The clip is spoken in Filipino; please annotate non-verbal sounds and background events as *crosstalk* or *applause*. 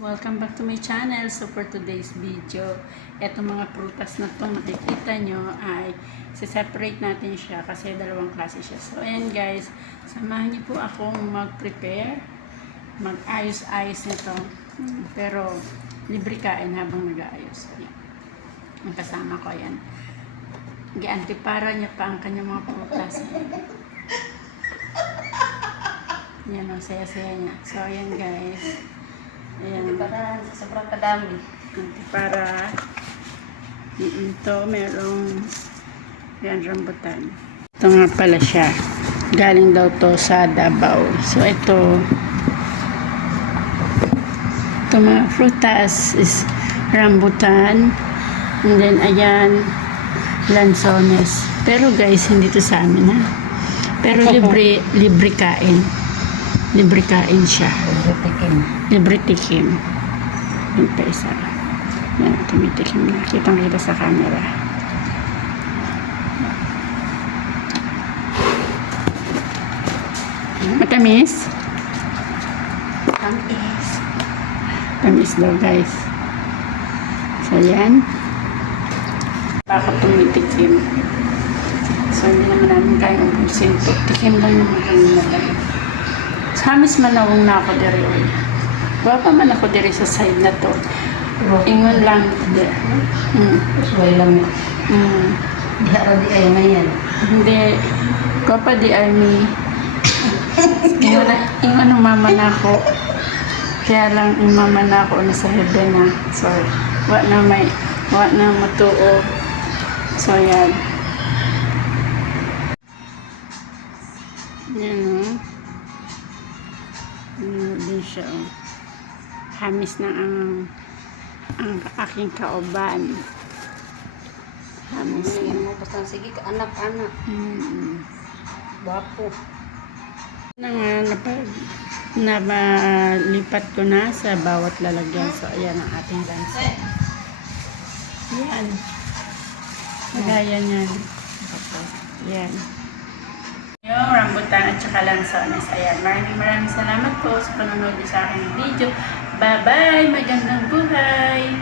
Welcome back to my channel. So for today's video, etong mga prutas na to nakikita nyo ay separate natin siya kasi dalawang klase siya. So ayan guys, samahan niyo po akong mag-prepare, mag-ayos-ayos nito. Hmm, Pero libre kain habang nag-aayos. Ayan. Ang kasama ko yan. Giantipara niya pa ang kanyang mga prutas. Yan ang saya-saya niya. So ayan guys. Ayan. Para sa sobrang kadami. para ito merong yan rambutan. Ito nga pala siya. Galing daw to sa Davao. So ito ito mga frutas is rambutan. And then ayan lansones pero guys hindi to sa amin ha? Pero *laughs* libre libre kain libre kain siya Tikim. libre tikim. Yung pa isa. Yan, tumitikim na. Kitang kita sa camera. Matamis? Tamis. Tamis daw guys. So yan. Baka tumitikim. So hindi naman namin kaya ubusin. Tikim lang naman kami na lang. Sa amis manawang na ako diri. oy. Wapa man ako diri sa side na to. Ingon lang. Di. Mm. Usuway lang. Mm. Di hara di ay ngayon. Hindi. Wapa di ay mi. Ingon na, ingon ng mama na ako. Kaya lang yung mama na ako na sa heaven na. Sorry. Wa na may, wa na matuo. So yan. Yan. Ano din siya o. Hamis na ang ang aking kaoban. Hamis na. Ano mo basta sige ka anak-anak. Mm. Bapo. Na nga, napag, napalipat ko na sa bawat lalagyan. So, ayan ang ating lansa. Yan. Kagaya niyan. Yan. Yung rambutan at saka lansones. Ayan. Maraming maraming salamat po sa panonood sa aking video. Bye-bye! Magandang buhay!